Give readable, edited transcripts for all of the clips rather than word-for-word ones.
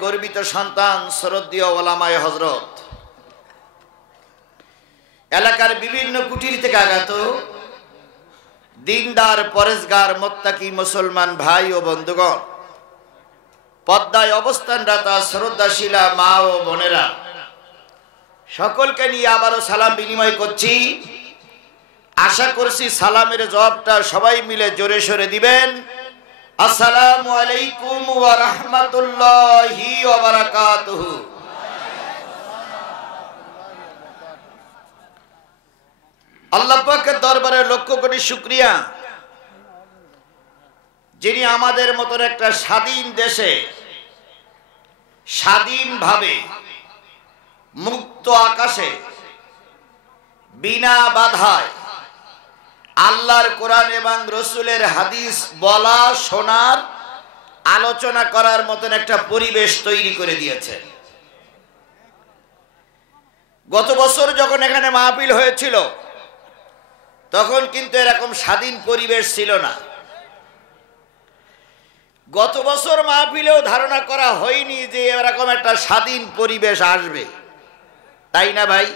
গর্বিত সন্তান শ্রদ্ধেয় ওলামায়ে হযরত, এলাকার বিভিন্ন কুটির থেকে আগত দিনদার পরেজগার মুত্তাকি মুসলমান ভাই ও বন্ধুগণ, পদ্মায় অবস্থানরত শ্রদ্ধাশীলা মা ও বোনেরা, সকলকে নিয়ে আবারও সালাম বিনিময় করছি। আশা করছি সালামের জবাবটা সবাই মিলে জোরে সোরে দিবেন। আসসালামু আলাইকুম ওয়া রাহমাতুল্লাহি ওয়া বারাকাতুহু। আল্লাহ পাকের দরবারে লক্ষ কোটি শুকরিয়া, যিনি আমাদের মতন একটা স্বাধীন দেশে স্বাধীনভাবে মুক্ত আকাশে বিনা বাধায় আল্লাহর কোরআন এবং রসুলের হাদিস বলা, শোনার, আলোচনা করার মতন একটা পরিবেশ তৈরি করে দিয়েছেন। গত বছর যখন এখানে মাহফিল হয়েছিল তখন কিন্তু এরকম স্বাধীন পরিবেশ ছিল না। গত বছর মাহফিলেও ধারণা করা হয়নি যে এরকম একটা স্বাধীন পরিবেশ আসবে, তাই না ভাই?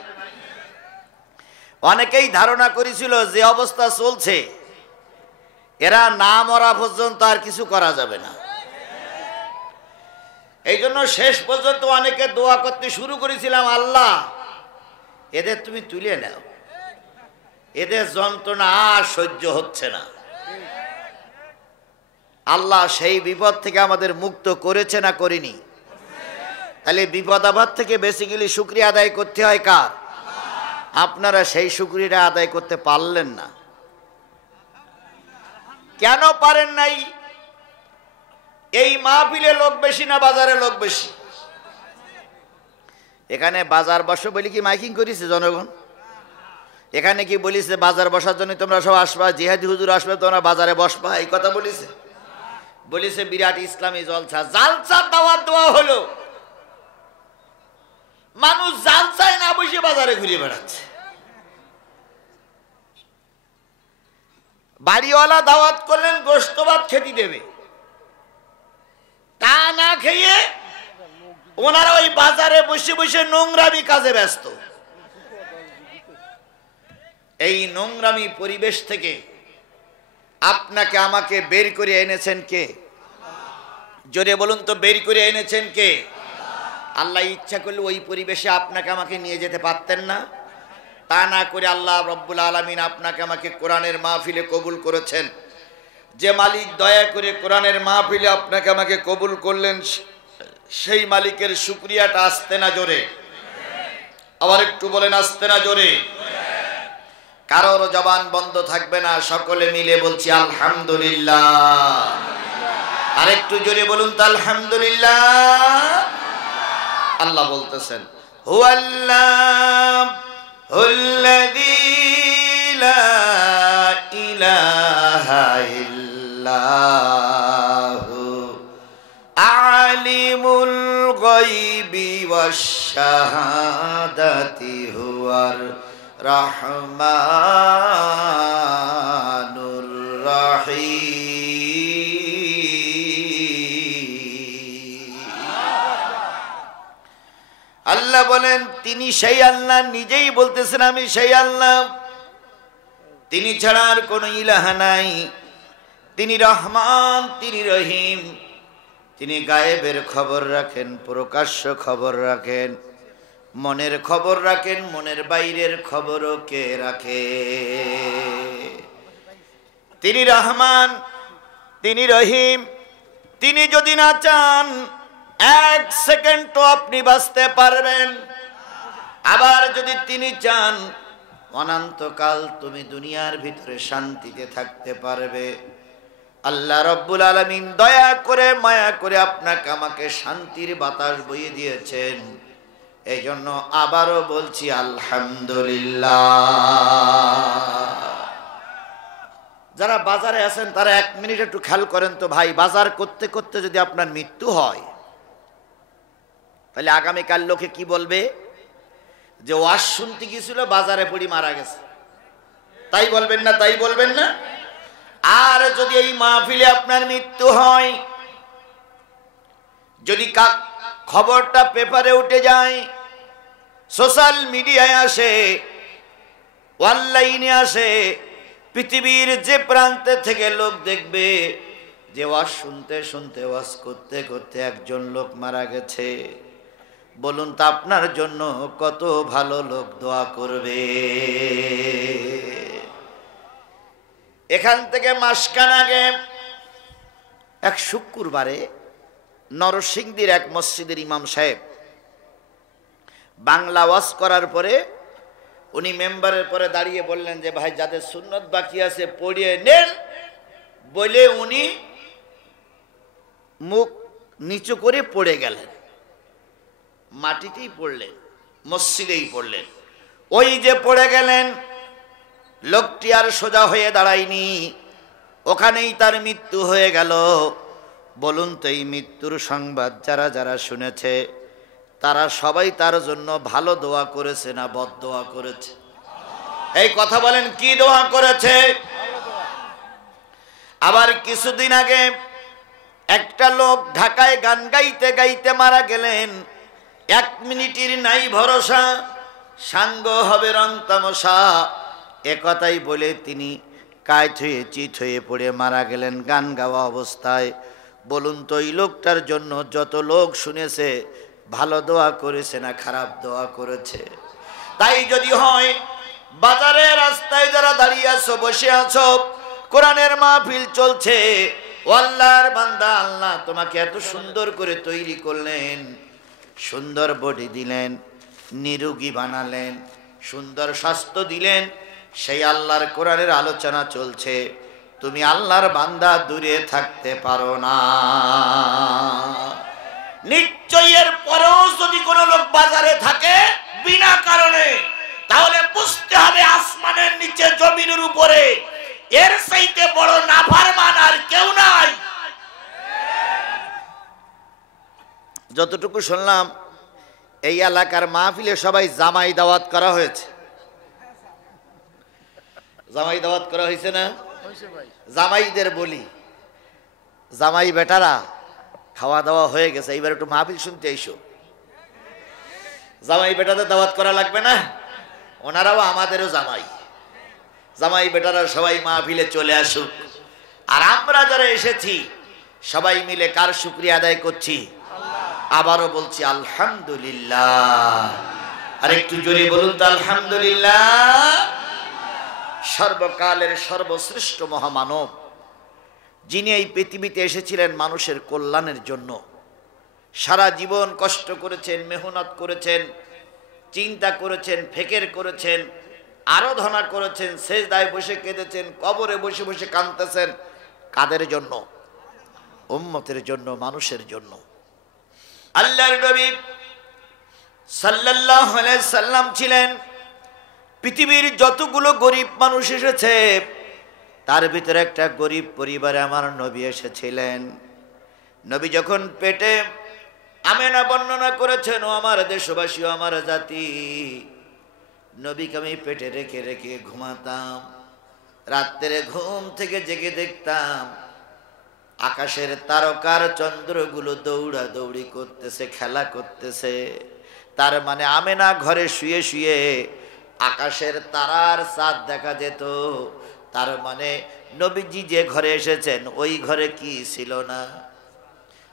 অনেকেই ধারণা করেছিল যে অবস্থা চলছে এরা না মরা পর্যন্ত আর কিছু করা যাবে না। এই জন্য শেষ পর্যন্ত অনেকে দোয়া করতে শুরু করেছিলাম, আল্লাহ এদের তুমি তুলে নাও, এদের যন্ত্রণা আর সহ্য হচ্ছে না। আল্লাহ সেই বিপদ থেকে আমাদের মুক্ত করেছে না করেনি? তাহলে বিপদ আপদ থেকে বেসিক্যালি শুকরিয়া আদায় করতে হয় কার? আপনারা সেই শুকরিয়াটা আদায় করতে পারলেন না। কেন পারেন নাই? এই মাহফিলে লোক বেশি না বাজারে লোক বেশি? এখানে বাজার বসো বলি কি মাইকিং করেছে জনগণ? এখানে কি বলিছে বাজার বসার জন্য তোমরা সব আসবা, জিহাদি হুজুর আসবে তোমরা বাজারে বসবা, এই কথা বলিছে? বলিছে বিরাট ইসলামী জলসা, জালসার দাওয়াত দেওয়া হলো, মানুষ জালসায় না বসে বাজারে ঘুরে বেড়াচ্ছে। বাড়িওয়ালা দাওয়াত করলেন গোশত ভাত খেতে দেবে, তা না খেয়ে ওনারা ওই বাজারে বসে বসে নোংরামি কাজে ব্যস্ত। এই নোংরামি পরিবেশ থেকে আপনাকে আমাকে বের করে এনেছেন কে? জোরে বলুন তো, বের করে এনেছেন কে? আল্লাহ ইচ্ছা করলে ওই পরিবেশে আপনাকে আমাকে নিয়ে যেতে পারতেন না? তা না করে আল্লাহ রব্বুল আলামিন আপনাকে আমাকে কোরআনের মাহফিলে কবুল করেছেন। যে মালিক দয়া করে কোরআনের মাহফিলে আপনাকে আমাকে কবুল করলেন, সেই মালিকের শুকরিয়াটা আসতে না জোরে? আবার একটু বলেন, আসতে না জোরে? কারোর জবান বন্ধ থাকবে না, সকলে মিলে বলছি আলহামদুলিল্লাহ। আরেকটু জোরে বলুন তো আলহামদুলিল্লাহ। আল্লাহ বলতেছেন, হুয়াল্লাহুল্লাযী লা ইলাহা ইল্লাহু আলিমুল গায়বি ওয়াশ শাহাদাতি হুয়ার রহমানুর রহিম। আল্লাহ বলেন তিনি সেই আল্লাহ, নিজেই বলতেছেন আমি সেই আল্লাহ, তিনি ছাড়া আর কোনো ইলাহা নাই। তিনি রহমান, তিনি রহিম, তিনি গায়েবের খবর রাখেন, প্রকাশ্য খবর রাখেন, মনের খবর রাখেন, মনের বাইরের খবরও কে রাখে? তিনি রহমান, তিনি রহিম। তিনি যদি না চান এক সেকেন্ডও আপনি বাঁচতে পারবেন, আবার যদি তিনি চান অনন্তকাল তুমি দুনিয়ার ভিতরে শান্তিতে থাকতে পারবে। আল্লাহ রব্বুল আলামিন দয়া করে মায়া করে আপনাকে আমাকে শান্তির বাতাস বইয়ে দিয়েছেন। এই জন্য আবারও বলছি আলহামদুলিল্লাহ। যারা বাজারে আছেন তারা 1 মিনিট একটু খেয়াল করেন তো ভাই, বাজার করতে করতে যদি আপনার মৃত্যু হয় তাহলে আগামীকাল লোকে কি বলবে? যে ওয়াজ শুনতে গিয়েছিল বাজারে পড়ি মারা গেছে, তাই বলবেন না? তাই বলবেন না? আর যদি এই মাহফিলে আপনার মৃত্যু হয়, যদি খবরটা পেপারে উঠে যায়, সোশ্যাল মিডিয়ায় আসে, অনলাইনে আসে, পৃথিবীর যে প্রান্তে থেকে লোক দেখবে যে ওয়াজ শুনতে শুনতে ওয়াজ করতে করতে একজন লোক মারা গেছে। বলুন তো আপনার জন্য কত ভালো লোক দোয়া করবে। এখান থেকে মাসখান আগে এক শুক্রবারে নরসিংদীর এক মসজিদের ইমাম সাহেব বাংলা ওয়াজ করার পরে উনি মেম্বারের পরে দাঁড়িয়ে বললেন যে ভাই যাদের সুন্নত বাকি আছে পড়িয়ে নেন, বলে উনি মুখ নিচু করে পড়ে গেলেন, মাটিতেই পড়লেন, মসজিদেই পড়লেন। ওই যে পড়ে গেলেন, লোকটি আর সোজা হয়ে দাঁড়ায়নি, ওখানেই তার মৃত্যু হয়ে গেল। বলুন তো এই মৃত্যুর সংবাদ যারা যারা শুনেছে তারা সবাই তার জন্য ভালো দোয়া করেছে না বদ দোয়া করেছে? এই কথা বলেন, কি দোয়া করেছে? আবার কিছুদিন আগে একটা লোক ঢাকায় গান গাইতে গাইতে মারা গেলেন। 1 মিনিটের নাই ভরসা, সাঙ্গ হবে রং তামাশা, একথাই বলে তিনি কায়ত হয়ে চিত হয়ে পড়ে মারা গেলেন গান গাওয়া অবস্থায়। বলুন তো এই লোকটার জন্য যত লোক শুনেছে ভালো দোয়া করেছে না খারাপ দোয়া করেছে? তাই যদি হয় বাজারে রাস্তায় যারা দাঁড়িয়ে আছো, বসে আছো, কোরআনের মাহফিল চলছে, আল্লাহর বান্দা, আল্লাহ তোমাকে এত সুন্দর করে তৈরি করলেন, সুন্দর বডি দিলেন, নিরোগী বানালেন, সুন্দর স্বাস্থ্য দিলেন, সেই আল্লাহর কোরআনের আলোচনা চলছে, তুমি আল্লাহর বান্দা দূরে থাকতে পারো না। নিশ্চয়ই এর পরেও যদি কোনো লোক বাজারে থাকে বিনা কারণে, তাহলে বুঝতে হবে আসমানের নিচে জমিনের উপরে এর চাইতে বড় নাফরমান আর কেউ নাই। যতটুকু শুনলাম এই এলাকার মাহফিলে সবাই জামাই দাওয়াত করা হয়েছে। জামাই দাওয়াত করা হয়েছে না? জামাইদের বলি, জামাই বেটারা খাওয়া দাওয়া হয়ে গেছে, এইবার একটু মাহফিল শুনতে এসো। জামাই বেটাদের দাওয়াত করা লাগবে না? ওনারাও আমাদেরও জামাই, জামাই বেটারা সবাই মাহফিলে চলে আসুক। আর আমরা যারা এসেছি সবাই মিলে কার শুকরিয়া আদায় করছি? আবারও বলছি আলহামদুলিল্লাহ। আর একটু জোরে বলুন তো আলহামদুলিল্লাহ। সর্বকালের সর্বশ্রেষ্ঠ মহামানব, যিনি এই পৃথিবীতে এসেছিলেন মানুষের কল্যাণের জন্য, সারা জীবন কষ্ট করেছেন, মেহনত করেছেন, চিন্তা করেছেন, ফিকির করেছেন, আরাধনা করেছেন, সেজদায় বসে কেঁদেছেন, কবরে বসে বসে কাঁদতেছেন। কাদের জন্য? উম্মতের জন্য, মানুষের জন্য। আল্লাহর নবী সাল্লাল্লাহু আলাইহি সাল্লাম ছিলেন পৃথিবীর যতগুলো গরিব মানুষ এসেছে তার ভিতরে একটা গরিব পরিবারে আমার নবী এসেছিলেন। নবী যখন পেটে আমেনা বর্ণনা করেছেন, ও আমার দেশবাসী, আমার জাতি, নবীকে আমি পেটে রেখে রেখে ঘুমাতাম। রাত্রে ঘুম থেকে জেগে দেখতাম আকাশের তারকার চন্দ্রগুলো দৌড়া দৌড়ি করতেছে, খেলা করতেছে। তার মানে আমেনা ঘরে শুয়ে শুয়ে আকাশের তারার চাঁদ দেখা যেত। তার মানে নবীজি যে ঘরে এসেছেন ওই ঘরে কি ছিল না?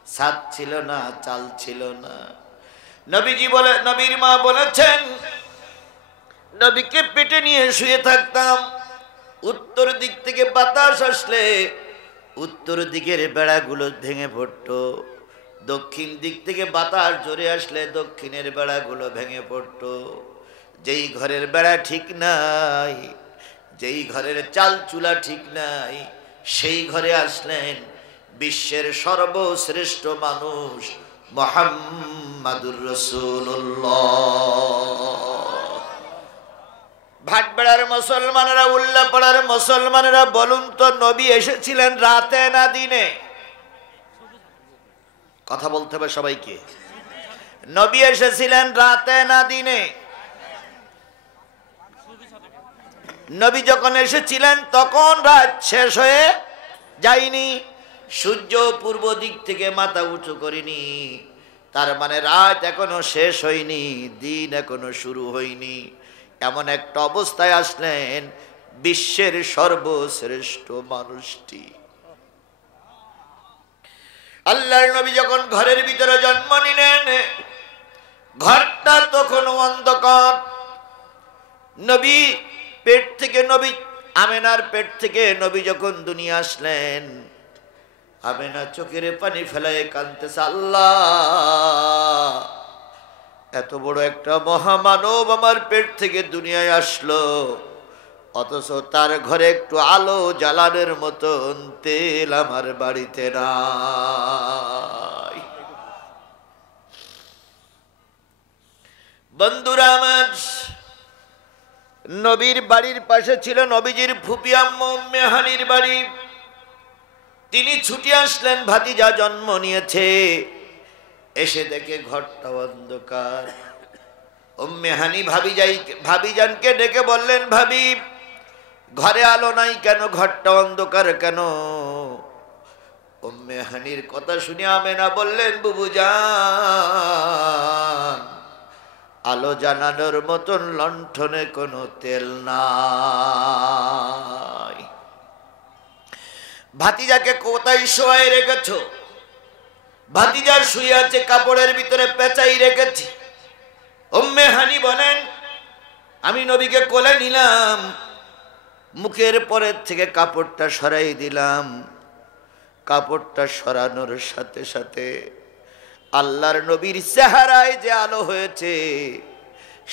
ছাদ ছিল না, চাল ছিল না। নবীজি বলে, নবীর মা বলেছেন, নবীকে পেটে নিয়ে শুয়ে থাকতাম। উত্তর দিক থেকে বাতাস আসলে উত্তর দিকের বেড়াগুলো ভেঙে পড়তো, দক্ষিণ দিক থেকে বাতাস জোরে আসলে দক্ষিণের বেড়াগুলো ভেঙে পড়তো। যেই ঘরের বেড়া ঠিক নাই, যেই ঘরের চাল চুলা ঠিক নাই, সেই ঘরে আসলেন বিশ্বের সর্বশ্রেষ্ঠ মানুষ মুহাম্মাদুর রাসূলুল্লাহ। ভাটবেড়ার মুসলমানেরা, উল্লাপাড়ার মুসলমানেরা, বলুন তো নবী এসেছিলেন রাতে না দিনে? কথা বলতে হবে সবাইকে। নবী এসেছিলেন রাতে না দিনে? নবী যখন এসেছিলেন তখন রাত শেষ হয়ে যায়নি, সূর্য পূর্ব দিক থেকে মাথা উঁচু করেনি, তার মানে রাত এখনো শেষ হয়নি, দিন এখনো শুরু হয়নি। এমন একটা অবস্থায় আসলেন বিশ্বের সর্বশ্রেষ্ঠ মানুষটি। আল্লাহর নবী যখন ঘরের ভিতরে জন্ম নিলেন, ঘরটা তখন অন্ধকার। নবী পেট থেকে, নবী আমেনার পেট থেকে নবী যখন দুনিয়া আসলেন, আমেনা চোখের পানি ফেলায় কাঁদতেছে, আল্লাহ এত বড় একটা মহামানব আমার পেট থেকে দুনিয়ায় আসলো, অথচ তার ঘরে একটু আলো জ্বালানোর মতন তেল আমার বাড়িতে নাই। বন্ধুরা আমার, নবীর বাড়ির পাশে ছিল নবীজির ফুপি আম্মা উম্মে হানির বাড়ি। তিনি ছুটে আসলেন, ভাতিজা জন্ম নিয়েছে। এসে দেখে ঘরটা অন্ধকার। উম্মে হানি ভাবিজানকে ডেকে বললেন, ভাবি ঘরে আলো নাই কেন, ঘরটা অন্ধকার কেন? উম্মে হানির কথা শুনে আমেনা বললেন, বুবুজান আলো জানানোর মতন লণ্ঠনে কোনো তেল নাই। ভাতিজাকে কোথায় শোয়াই রেখেছ? ভাতিজার শুয়ে আছে কাপড়ের ভিতরে পেঁচাই রেখেছি। উম্মে হানি বলেন, আমি নবীকে কোলে নিলাম, মুখের পরের থেকে কাপড়টা সরাই দিলাম। কাপড়টা সরানোর সাথে সাথে আল্লাহর নবীর চেহারায় যে আলো হয়েছে,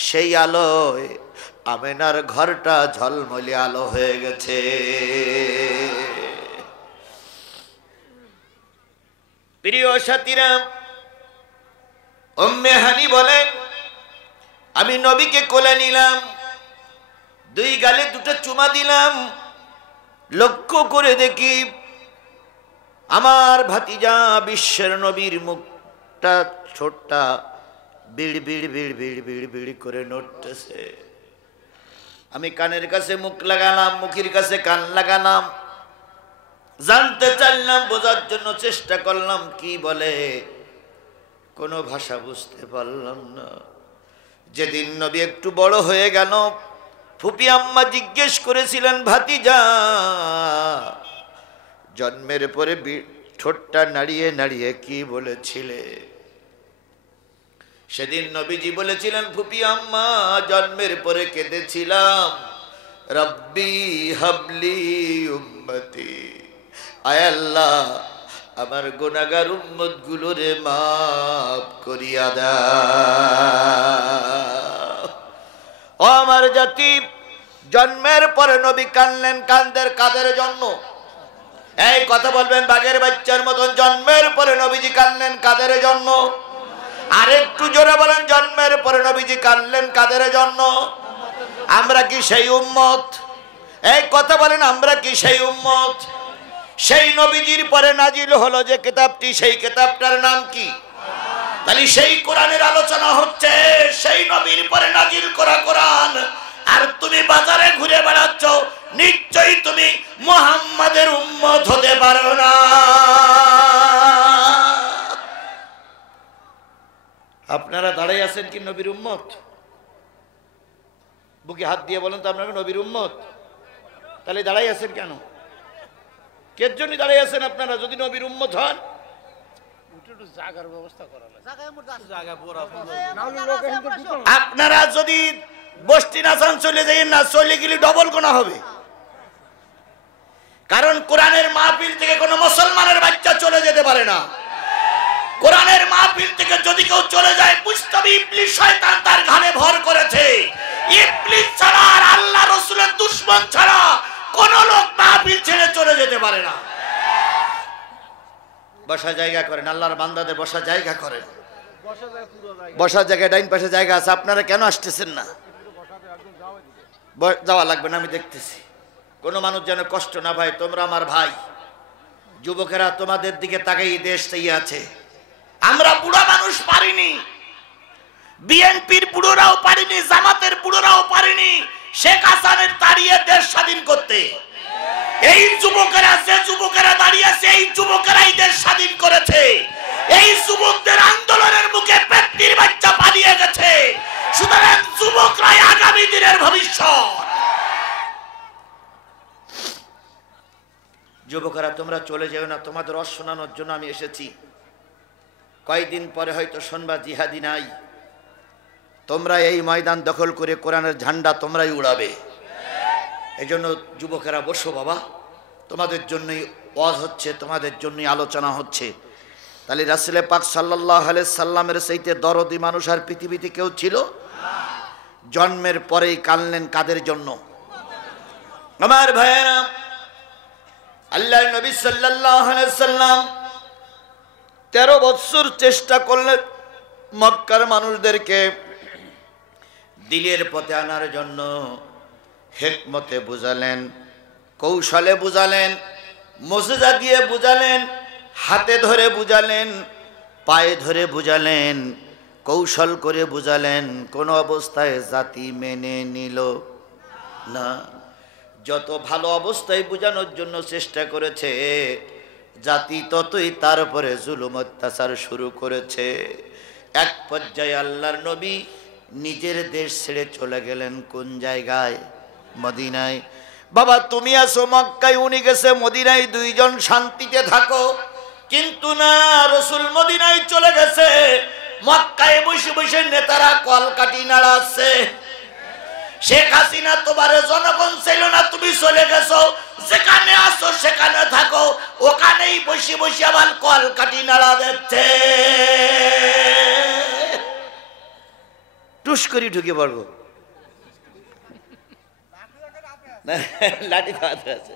সেই আলোয় আমেনার ঘরটা ঝলমলে আলো হয়ে গেছে। প্রিয় সাথীরা, উম্মে হানি বলেন, আমি নবীকে কোলে নিলাম, দুই গালে দুটো চুমা দিলাম। লক্ষ্য করে দেখি আমার ভাতিজা বিশ্বের নবীর মুখটা ছোটটা বিড় বিড় বিড় বিড় বিড় বিড় করে নড়তেছে। আমি কানের কাছে মুখ লাগালাম, মুখের কাছে কান লাগালাম, জানতে চাইলাম, বোঝার জন্য চেষ্টা করলাম কি বলে। কোনো ভাষা বুঝতে পারলাম না। যেদিন নবী একটু বড় হয়ে গেল, ফুপি আম্মা জিজ্ঞেস করেছিলেন, ভাতিজা জন্মের পরে ঠোঁটটা নাড়িয়ে নাড়িয়ে কি বলেছিলে? সেদিন নবীজি বলেছিলেন, ফুপি আম্মা জন্মের পরে কেঁদেছিলাম, রব্বি হাবলি উম্মতি, আয় আল্লাহ আমার গুনাহগার উম্মত গুলোরে মাফ করিয়া দাও। ও আমার জাতি, জন্মের পরে নবী কানলেন, কাদের জন্য? এই কথা বলবেন বাঘের বাচ্চার মতন, জন্মের পরে নবীজি কানলেন কাদের জন্য? আরেকটু জোরে বলেন, জন্মের পরে নবীজি কানলেন কাদের জন্য? আমরা কি সেই উম্মত? এই কথা বলেন, আমরা কি সেই উম্মত? সেই নবীজির পরে নাজিল হলো যে কিতাবটি, সেই কিতাবটার নাম কি? তাহলে সেই কোরআনের আলোচনা হচ্ছে, সেই নবীর পরে নাজিল করা কোরআন। আর তুমি বাজারে ঘুরে বেড়াচ্ছ, নিশ্চয়ই তুমি মুহাম্মাদের উম্মত হতে পারো না। আপনারা দাঁড়াই আছেন কি নবীর উম্মত? বুকে হাত দিয়ে বলেন তো, আপনারা নবীর উম্মত? তাহলে দাঁড়াই আছেন কেন? কের জন্য দাঁড়াই আছেন আপনারা যদি নবীর উম্মত হন? আপনারা যদি বস্তি না চান, চলে যাই না, চলে গেলে ডবল গোনা হবে। কারণ কোরআনের মাহফিল থেকে কোনো মুসলমানের বাচ্চা চলে যেতে পারে না। কোরআনের মাহফিল থেকে যদি কেউ চলে যায়, বুঝতে হবে ইবলিস শয়তান তার ঘাড়ে ভর করেছে। ইবলিস ছাড়া আর আল্লাহ রাসূলের দুশমন ছাড়া কোন লোক মাহফিল ছেড়ে চলে যেতে পারে না। বসা জায়গা করেন, আল্লাহর বান্দাদের বসা জায়গা করেন। বসার জায়গায় ডাইন পাশে জায়গা আছে, আপনারা কেন আসতেছেন না? যাওয়া লাগবে না, আমি দেখতেছি। কোনো মানুষ যেন কষ্ট না পায়। তোমরা আমার ভাই, যুবকেরা তোমাদের দিকে তাকাই দেশ চাইয়ে আছে। আমরা বুড়া মানুষ পারিনি, বিএনপির বুড়োরাও পারিনি, জামাতের বুড়োরাও পারিনি শেখ হাসিনার তাড়িয়ে দেশ স্বাধীন করতে। এই যুবকেরা, যে যুবকেরা দাঁড়িয়ে আছে, এই যুবকেরাই দেশ স্বাধীন করেছে। এই যুবকদের আন্দোলনের মুখে পেট্টির বাচ্চা পালিয়ে গেছে। সুতরাং যুবকরাই আগামী দিনের ভবিষ্যৎ। যুবকরা তোমরা চলে যেও না, তোমাদের রস শোনানোর জন্য আমি এসেছি। কয়েকদিন পরে হয়তো শুনবা জিহাদি নাই। তোমরা এই ময়দান দখল করে কোরআনের ঝান্ডা তোমরাই উড়াবে। এই জন্য যুবকেরা বসো বাবা, তোমাদের জন্যই ওয়াজ হচ্ছে, তোমাদের জন্যই আলোচনা হচ্ছে। তাহলে রাসূল পাক সাল্লাল্লাহু আলাইহি সাল্লামের চাইতে দরদি মানুষ আর পৃথিবীতে কেউ ছিল? জন্মের পরেই কাঁদলেন কাদের জন্য? আমার ভাইয়েরা, আল্লাহর নবী সাল্লাল্লাহু আলাইহি সাল্লাম 13 বছর চেষ্টা করলেন মক্কার মানুষদেরকে দিলের পথে আনার জন্য। হিকমতে বুঝালেন, কৌশলে বুঝালেন, মুজিজা দিয়ে বুঝালেন, হাতে ধরে বুঝালেন, পায়ে ধরে বুঝালেন, কৌশল করে বুঝালেন। কোন অবস্থায় জাতি মেনে নিল না। যত ভালো অবস্থায় বুঝানোর জন্য চেষ্টা করেছে জাতি, ততই তার উপরে জুলুম অত্যাচার শুরু করেছে। এক পর্যায়ে আল্লাহর নবী নিজের দেশ ছেড়ে চলে গেলেন। কোন জায়গায়? মদিনায়। বাবা তুমি আসো মক্কায়, উনি গেছে মদিনায়, দুইজন শান্তিতে থাকো। কিন্তু না, রাসূল মদিনায় চলে গেছে। মক্কায় বসে বসে নেতারা কলকাঠি নাড়াচ্ছে। শেখ হাসিনা তোমার জনগণ ছিল না, তুমি চলে গেছো, যেখানে আসো সেখানে থাকো। ওখানেই বসে বসে আবার কলকাঠি নাড়া দিচ্ছে। টুস করে ঢুকে পড়বো, লাঠি হাতে আছে,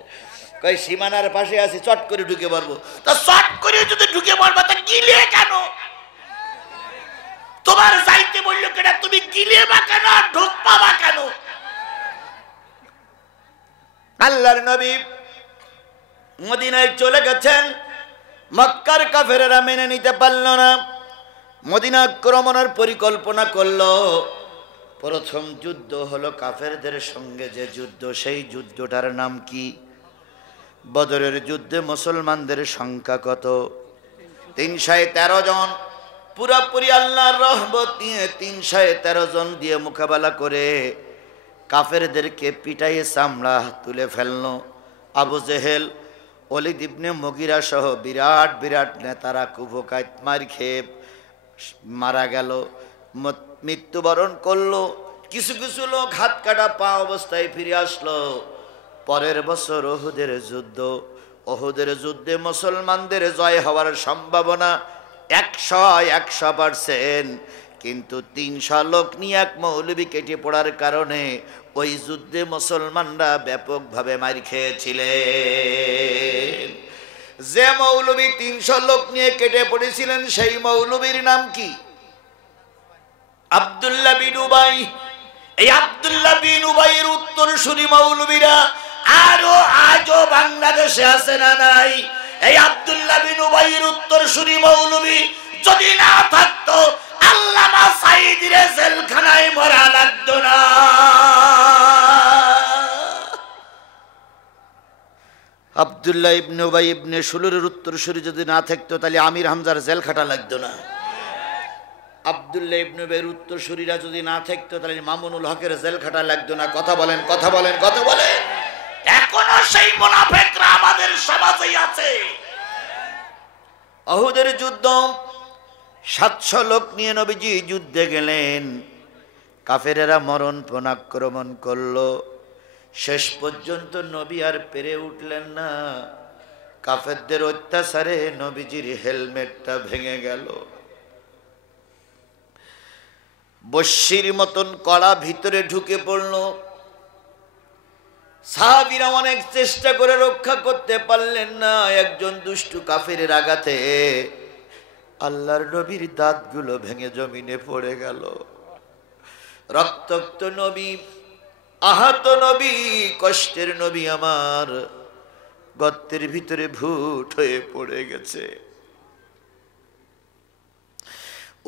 কই সীমানার পাশে আছি, চট করে ঢুকে পারবো। তা চট করে যদি ঢুকে পারবা তা গিলে কেন? তোমার যাইতে বললো কেন? তুমি গিলে বা কেন, ঢুকবা বা কেন? আল্লাহর নবী মদিনায় চলে গেছেন। মক্কার কাফেরেরা মেনে নিতে পারল না। মদিনা আক্রমণের পরিকল্পনা করলো। প্রথম যুদ্ধ হলো কাফেরদের সঙ্গে যে যুদ্ধ, সেই যুদ্ধটার নাম কি? বদরের যুদ্ধে মুসলমানদের সংখ্যা কত? 313 জন। পুরাপুরি আল্লাহর রহমত নিয়ে 313 জন দিয়ে মোকাবেলা করে কাফেরদেরকে পিটাইয়ে চামড়া তুলে ফেললো। আবু জেহেল, ওলীদ ইবনে মুগীরা সহ বিরাট বিরাট নেতারা কুপকাত মার খেয়ে মারা গেল, মৃত্যুবরণ করলো। কিছু কিছু লোক হাত কাটা পা অবস্থায় ফিরে আসলো। পরের বছর ওহুদের যুদ্ধ। ওহুদের যুদ্ধে মুসলমানদের জয় হওয়ার সম্ভাবনা 100%, কিন্তু 300 লোক নিয়ে এক মৌলবী কেটে পড়ার কারণে ওই যুদ্ধে মুসলমানরা ব্যাপকভাবে মার খেয়েছিলেন। যে মৌলবী 300 লোক নিয়ে কেটে পড়েছিলেন সেই মৌলবীর নাম কি? আব্দুল্লাহ বিন উবাই। এই আব্দুল্লাহ বিন উবাইয়ের উত্তরসূরি মৌলবীরা আজও বাংলাদেশে আছে না নাই? এই আব্দুল্লাহ বিন উবাইয়ের উত্তরসূরি মৌলবী যদি না থাকতো আল্লামা সাঈদীর জেলখানায় মরা লাগতো না। আব্দুল্লাহ ইবনে উবাই ইবনে সুলুরের উত্তরসূরি যদি না থাকতো তাহলে আমির হামজার জেল খাটা লাগতো না। আব্দুল্লাহ ইবনে উবাইয়ের উত্তরসূরিরা যদি না থাকতো তাহলে মামুনুল হকের জেল খাটা লাগতো না। কথা বলেন, কথা বলেন, কথা বলেন। এখনো সেই মুনাফিকরা আমাদের সমাজেই আছে। উহুদের যুদ্ধ, 700 লোক নিয়ে নবীজি যুদ্ধে গেলেন। কাফেরেরা মরণপণ আক্রমণ করলো। শেষ পর্যন্ত নবী আর পেরে উঠলেন না। কাফেরদের অত্যাচারে নবীজির হেলমেটটা ভেঙে গেল। বস্যির মতন কড়া ভিতরে ঢুকে পড়ল। সাহাবীরা অনেক চেষ্টা করে রক্ষা করতে পারলেন না। একজন দুষ্টু কাফেরের আঘাতে আল্লাহর নবীর দাঁতগুলো ভেঙে জমিনে পড়ে গেল। রক্তাক্ত নবী, আহত নবী, কষ্টের নবী আমার গর্তের ভিতরে ভূত হয়ে পড়ে গেছে।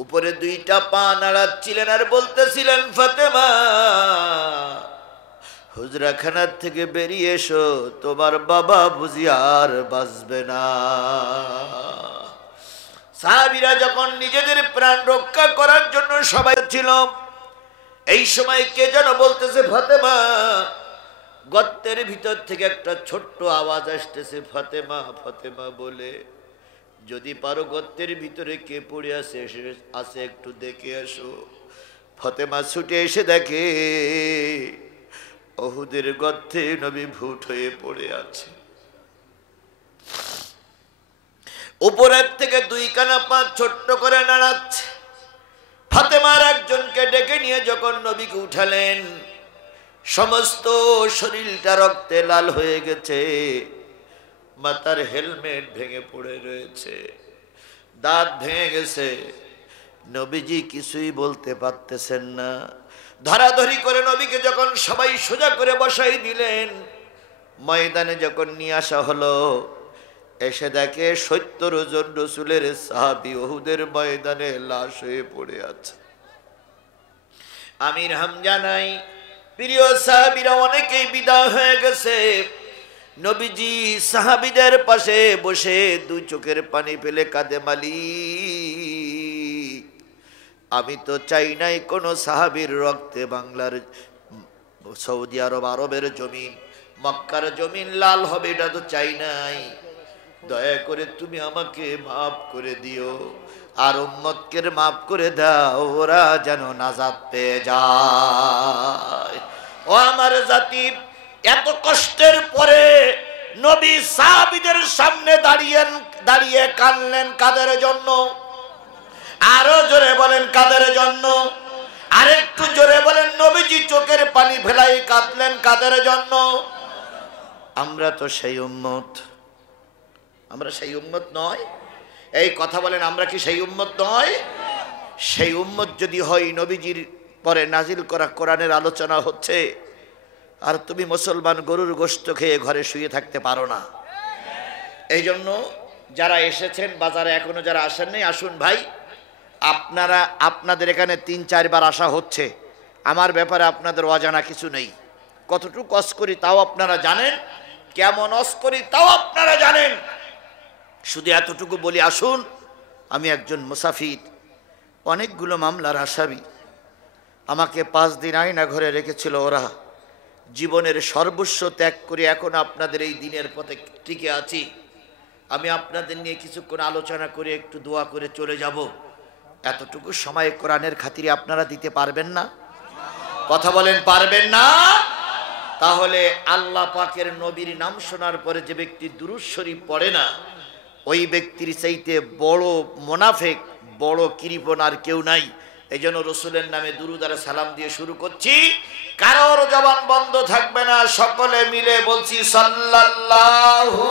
উপরে 2টা পা নাড়াচ্ছিলেন আর বলতেছিলেন, ফাতেমা হুজরাখানার থেকে বেরিয়ে এসো, তোমার বাবা বুঝি আর বাঁচবে না। সাহাবীরা যখন নিজেদের প্রাণ রক্ষা করার জন্য সবাই ছিল, এই সময় কে যেন বলতেছে, ফাতেমা। গর্তের ভিতর থেকে একটা ছোট্ট আওয়াজ আসতেছে, ফাতেমা ফাতেমা বলে। যদি পারো গর্তের ভিতরে কে পড়ে আছে একটু দেখে আসো। ফাতেমা ছুটে এসে দেখে উহুদের গর্তে নবী ভূত হয়ে পড়ে আছে। উপরের থেকে দুই কানা পা ছোট্ট করে নাড়াচ্ছে। ফাতেমার একজনকে ডেকে নিয়ে যখন নবীকে উঠালেন, সমস্ত শরীরটা রক্তে লাল হয়ে গেছে, মাথার হেলমেট ভেঙে পড়ে রয়েছে, দাঁত ভেঙে গেছে। নবীজি কিছুই বলতে পারতেছেন না। ধরাধরি করে নবীকে যখন সবাই সোজা করে বসাই দিলেন, ময়দানে যখন নিয়ে আসা হলো, এসে দেখে 70 জন রাসূলের সাহাবী উহুদের ময়দানে লাশ হয়ে পড়ে আছে। আমির হামজা নাই, প্রিয় সাহাবীরা অনেকেই বিদায় হয়ে গেছে। নবীজি সাহাবীদের পাশে বসে দুই চোখের পানি ফেলে কাঁদে, মালিক, আমি তো চাই নাই কোন সাহাবীর রক্তে বাংলার সৌদি আরব, আরবের জমিন, মক্কার জমিন লাল হবে, এটা তো চাই নাই। দয়া করে তুমি আমাকে মাফ করে দিও, আর উম্মতকে মাফ করে দাও, ওরা যেন নাজাত পেয়ে যায়। ও আমার জাতি, এত কষ্টের পরে নবী সাহাবীদের সামনে দাঁড়িয়ে কাঁদলেন কাদের জন্য? আরো জোরে বলেন কাদের জন্য? আরেকটু জোরে বলেন। নবীজি চোখের পানি ফেলাই কাঁদলেন কাদের জন্য? আমরা তো সেই উম্মত। আমরা সেই উম্মত নয়? এই কথা বলেন, আমরা কি সেই উম্মত নয়? সেই উম্মত যদি হয়, নবীজির পরে নাজিল করা কোরআনের আলোচনা হচ্ছে, আর তুমি মুসলমান গরুর গোশত খেয়ে ঘরে শুয়ে থাকতে পারো না। এই জন্য যারা এসেছেন বাজারে, এখনো যারা আসেন নাই, আসুন ভাই। আপনাদের এখানে 3-4 বার আসা হচ্ছে, আমার ব্যাপারে আপনাদের অজানা কিছু নেই। কতটুকু অস করি তাও আপনারা জানেন, কেমন অস করি তাও আপনারা জানেন। শুধু এতটুকু বলি, আসুন, আমি একজন মুসাফির, অনেকগুলো মামলার আসামি। আমাকে 5 দিন আয়না ঘরে রেখেছিল ওরা। জীবনের সর্বস্ব ত্যাগ করে এখন আপনাদের এই দিনের পথে টিকে আছি। আমি আপনাদের নিয়ে কিছুক্ষণ আলোচনা করে একটু দোয়া করে চলে যাব। এতটুকু সময় কোরআনের খাতিরে আপনারা দিতে পারবেন না? কথা বলেন, পারবেন না? তাহলে আল্লাহ পাকের নবীর নাম শোনার পরে যে ব্যক্তি দুরূদ শরীফ পড়ে না, ওই ব্যক্তির চাইতে বড় মুনাফিক, বড় কৃপণ আর কেউ নাই। এই জন্য রসুলের নামে দুরূদ আর সালাম দিয়ে শুরু করছি। কারোর জবান বন্ধ থাকবে না, সকলে মিলে বলছি সাল্লাল্লাহু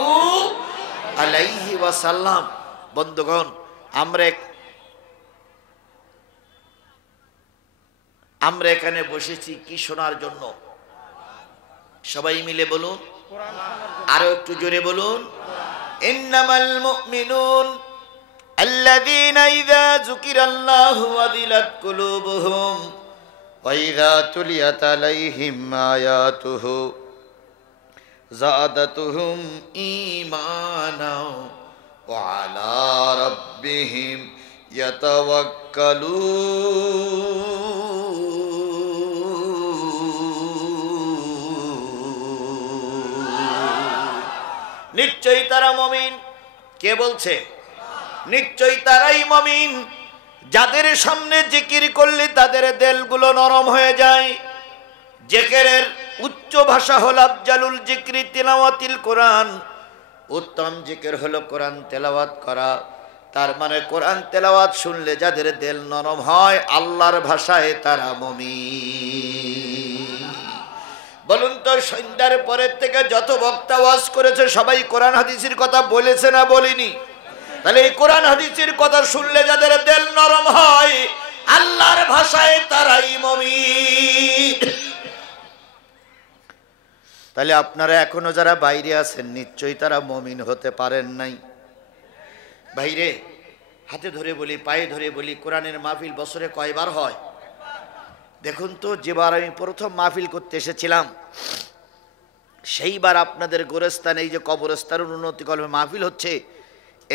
আলাইহি ওয়াসাল্লাম। বন্ধুগণ, আমরা এখানে বসেছি কি শোনার জন্য? সবাই মিলে বলুন, আরো একটু জোরে বলুন। ইন্নামাল মুমিনুন আল্লাযীনা ইযা যুকিরাল্লাহু ওয়াজিলাত কুলুবুহুম ওয়া ইযা তুলিয়াত আলাইহিম আয়াতুহু যাদাতুহুম ঈমানা ওয়া আলা রাব্বিহিম ইয়াতাওয়াক্কালুন। নিশ্চয়ই তারা মুমিন। কে বলছে? নিশ্চয়ই তারাই মুমিন যাদের সামনে জিকির করলে তাদের দিলগুলো নরম হয়ে যায়। জিকিরের উচ্চ ভাষা হলো আফজালুল জিকরি তিলাওয়াতিল কোরআন। উত্তম জিকির হলো কোরআন তেলাওয়াত করা। তার মানে কোরআন তেলাওয়াত শুনলে যাদের দিল নরম হয়, আল্লাহর ভাষায় তারা মুমিন। বলুন তো, সন্ধ্যার পরের থেকে যত বক্তা ওয়াজ করেছে সবাই কোরআন হাদিসের কথা বলেছে না বলেনি? তাহলে এই কোরআন হাদিসের কথা শুনলে যাদের দিল নরম হয়, আল্লাহর ভাষায় তারাই মুমিন। তাহলে আপনারা এখনো যারা বাইরে আছেন, নিশ্চয়ই তারা মুমিন হতে পারেন নাই। বাইরে হাতে ধরে বলি, পায়ে ধরে বলি, কোরআনের মাহফিল বছরে কয়বার হয়? দেখুন তো, যেবার আমি প্রথম মাহফিল করতে এসেছিলাম, সেইবার আপনাদের গোরস্থানে এই যে কবরস্থানের উন্নতি কলমে মাহফিল হচ্ছে,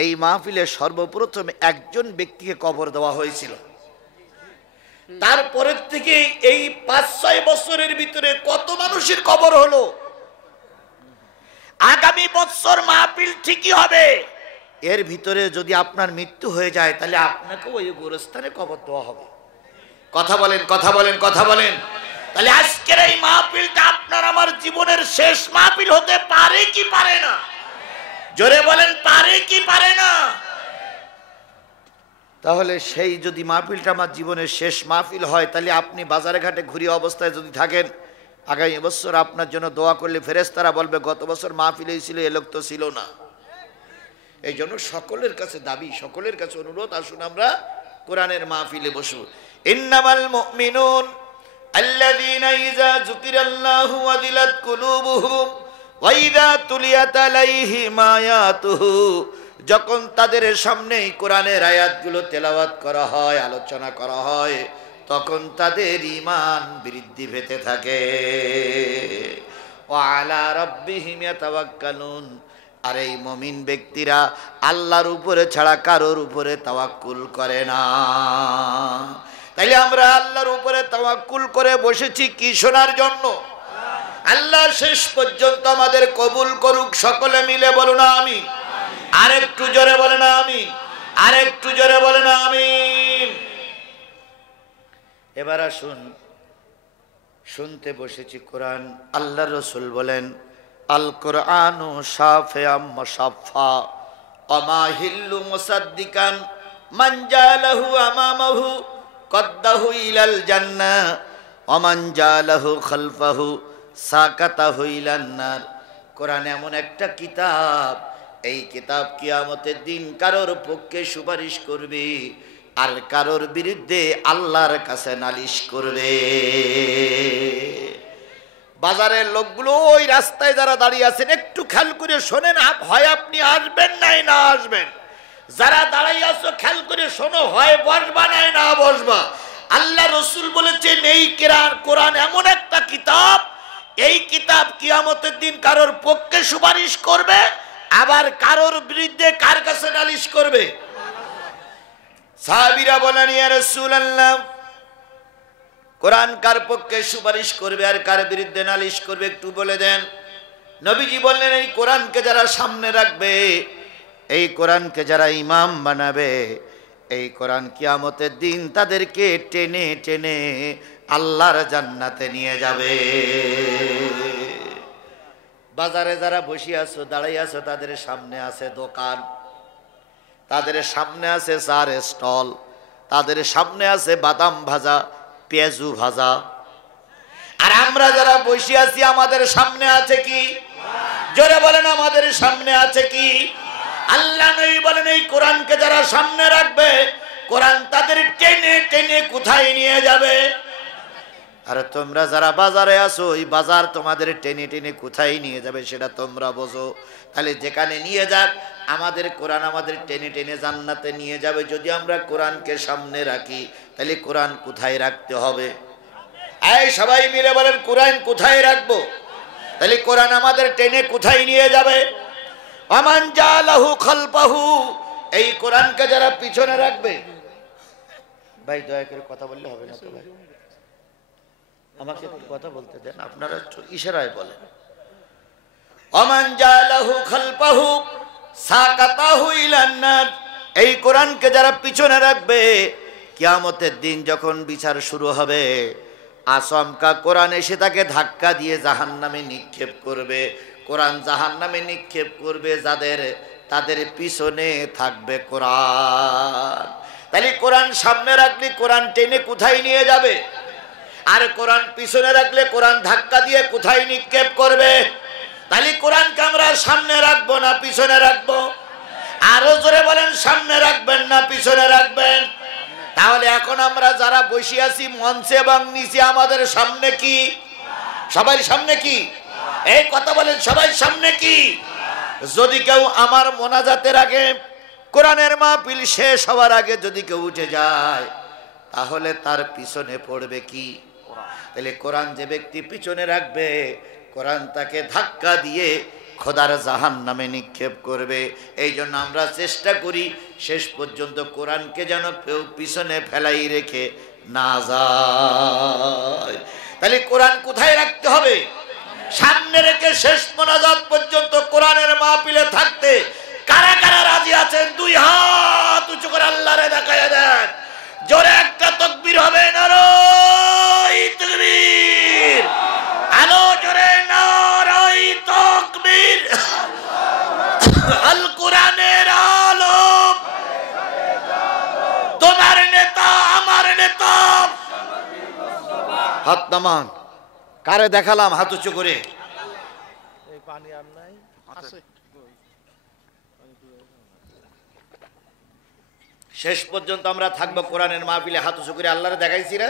এই মাহফিলে সর্বপ্রথম একজন ব্যক্তিকে কবর দেওয়া হয়েছিল। তারপরের থেকে এই 5-6 বছরের ভিতরে কত মানুষের কবর হলো। আগামী বছর মাহফিল ঠিকই হবে, এর ভিতরে যদি আপনার মৃত্যু হয়ে যায় তাহলে আপনাকে ওই গোরস্থানে কবর দেওয়া হবে। কথা বলেন, কথা বলেন, কথা বলেন। তাহলে আজকের এই মাহফিলটা আপনার আমার জীবনের শেষ মাহফিল হতে পারে কি পারে না? জোরে বলেন, পারে কি পারে না? তাহলে সেই যদি মাহফিলটা আমার জীবনের শেষ মাহফিল হয়, তাহলে আপনি বাজারে ঘাটে ঘুরিয়ে অবস্থায় যদি থাকেন, আগামী বছর আপনার জন্য দোয়া করলে ফেরেশতারা বলবে গত বছর মাহফিলেই ছিল, এ লোক তো ছিল না। এই জন্য সকলের কাছে দাবি, সকলের কাছে অনুরোধ, আসুন আমরা কোরআনের মাহফিলে বসবো। ইন্নামাল মুমিনুন আল্লাযীনা ইযা যুকিরাল্লাহু ওয়াজিলাত কুলুবুহুম ওয়া ইযা তুলিয়াত আলাইহিম আয়াতুহু, যখন তাদের সামনে কোরআনের আয়াতগুলো তেলাওয়াত করা হয়, আলোচনা করা হয়, তখন তাদের ঈমান বৃদ্ধি পেতে থাকে। ওয়া আলা রাব্বিহিম ইয়াতাওয়াক্কালুন, আর এই মুমিন ব্যক্তিরা আল্লাহর উপরে ছাড়া কারোর উপরে তাওয়াক্কুল করে না। তাইলে আমরা আল্লাহর উপরে তাওয়াক্কুল করে বসেছি কি শোনার জন্য? আল্লাহ শেষ পর্যন্ত আমাদের কবুল করুক। সকলে মিলে বলুন আমিন। আরেকটু জোরে বলেন আমিন, আরেকটু জোরে বলেন আমিন। এবার আসুন, শুনতে বসেছি কোরআন। আল্লাহ রাসূল বলেন, আল কোরআনু শাফিআম মুশাফফা ওয়া হিল্লু মুসাদ্দিকান মান জালাহু আমামাহু কদ্দাহু ইলাল জান্নাহ ওয়া মান জালাহু খালফাহু সাকাতাহু ইলান নার। কোরআন এমন একটা কিতাব, এই কিতাব কিয়ামতের দিন কারোর পক্ষে সুপারিশ করবে আর কারোর বিরুদ্ধে আল্লাহর কাছে নালিশ করবে। বাজারের লোকগুলো ওই রাস্তায় যারা দাঁড়িয়ে আছেন একটু খেয়াল করে শোনেন, হয় আপনি আসবেন নাই না আসবেন। যারা দাঁড়িয়ে আছো খেয়াল করে শোনো, হয় বসবা নাই না বসবা। আল্লাহ রসুল বলেছেন এই কোরআন এমন একটা কিতাব, এই কিতাব কিয়ামতের দিন কারোর পক্ষে সুপারিশ করবে আবার কারোর বিরুদ্ধে কার কাছে নালিশ করবে? সাহাবীরা বলেন, ইয়া রাসূলুল্লাহ, কোরআন কার পক্ষে সুপারিশ করবে আর কার বিরুদ্ধে নালিশ করবে একটু বলে দেন। নবীজি বললেন, এই কোরআনকে যারা সামনে রাখবে, এই কোরআনকে যারা ইমাম বানাবে, এই কোরআন কিয়ামতের দিন তাদেরকে টেনে টেনে আল্লাহর জান্নাতে নিয়ে যাবে। বাজারে যারা বসে আছো, দাঁড়াই আছো, তাদের সামনে আছে দোকান, তাদের সামনে আছে চার স্টল, তাদের সামনে আছে বাদাম ভাজা, পেঁয়াজু ভাজা। আর আমরা যারা বসে আছি আমাদের সামনে আছে কি? জোরে বলেন, আমাদের সামনে আছে কি? আল্লাহ নবী বলেন, এই কোরআনকে যারা সামনে রাখবে, কোরআন তাদের টেনে টেনে কোথায় নিয়ে যাবে? আর তোমরা যারা বাজারে আছো, ওই বাজার তোমাদের টেনে টেনে কোথায় নিয়ে যাবে সেটা তোমরা বোঝো। তাহলে যেখানে নিয়ে যাক, আমাদের কোরআন আমাদের টেনে টেনে জান্নাতে নিয়ে যাবে। যদি আমরা কোরআনকে সামনে রাখি, তাহলে কোরআন কোথায় রাখতে হবে? এই সবাই মিলে বলেন, কোরআন কোথায় রাখবো? তাহলে কোরআন আমাদের টেনে কোথায় নিয়ে যাবে? আমান জালাহু খালফাহু, এই কোরআনকে যারা পিছনে রাখবে। ভাই দয়া করে কথা বললে হবে না তো ভাই, আমাকে একটু কথা বলতে দেন, আপনারা একটু ইশারায় বলেন। আমান জালাহু খালফাহু সাকাতাহু ইলান নার, এই কোরআনকে যারা পিছনে রাখবে, কিয়ামতের দিন যখন বিচার শুরু হবে, আচমকা কোরআন এসে তাকে ধাক্কা দিয়ে জাহান্নামে নিক্ষেপ করবে। কোরআন জাহান্নামে নিক্ষেপ করবে যাদের, তাদের পিছনে থাকবে কোরআন। তাহলে কোরআন সামনে রাখলে কোরআন টেনে কোথায় নিয়ে যাবে? আর কোরআন পিছনে রাখলে কোরআন ধাক্কা দিয়ে কোথায় নিক্ষেপ করবে? তাহলে কোরআনকে আমরা সামনে রাখবো না পিছনে রাখবো? আরো জোরে বলেন, সামনে রাখবেন না পিছনে রাখবেন? তাহলে এখন আমরা যারা বসে আছি মঞ্চে এবং নিচে, আমাদের সামনে কি? সবাই সামনে কি? এই কথা বলেন, সবাই সামনে কি? যদি কেউ আমার মোনাজাতের আগে, কোরআনের মাহফিল শেষ হওয়ার আগে যদি কেউ উঠে যায়, তাহলে তার পিছনে পড়বে কি? তাহলে কোরআন যে ব্যক্তি পিছনে রাখবে, কোরআন তাকে ধাক্কা দিয়ে খোদার জাহান্নামে নিক্ষেপ করবে। এই জন্য আমরা চেষ্টা করি শেষ পর্যন্ত কোরআনকে যেন কেউ পিছনে ফেলাই রেখে না যায়। তাহলে কোরআন কোথায় রাখতে হবে? সামনে রেখে শেষ মোনাজাত পর্যন্ত কোরআনের মাহফিলে থাকতে কারা কারা রাজি আছেন? দুই হাত উঁচু করে আল্লাহরে দেখায়া দেন। জোরে একটা তাকবীর হবে, নারায়ে তাকবীর। আলো জোরে নারায়ে তাকবীর। আল কোরআনের আলো, তোমার নেতা আমার নেতা। হাত নামান। কারে দেখালাম হাত উঁচু করে? পানি আর নাই আছে। শেষ পর্যন্ত আমরা থাকবো কোরআনের মাহফিলে হাত উঁচু করে। আল্লাহরে দেখাইছি না?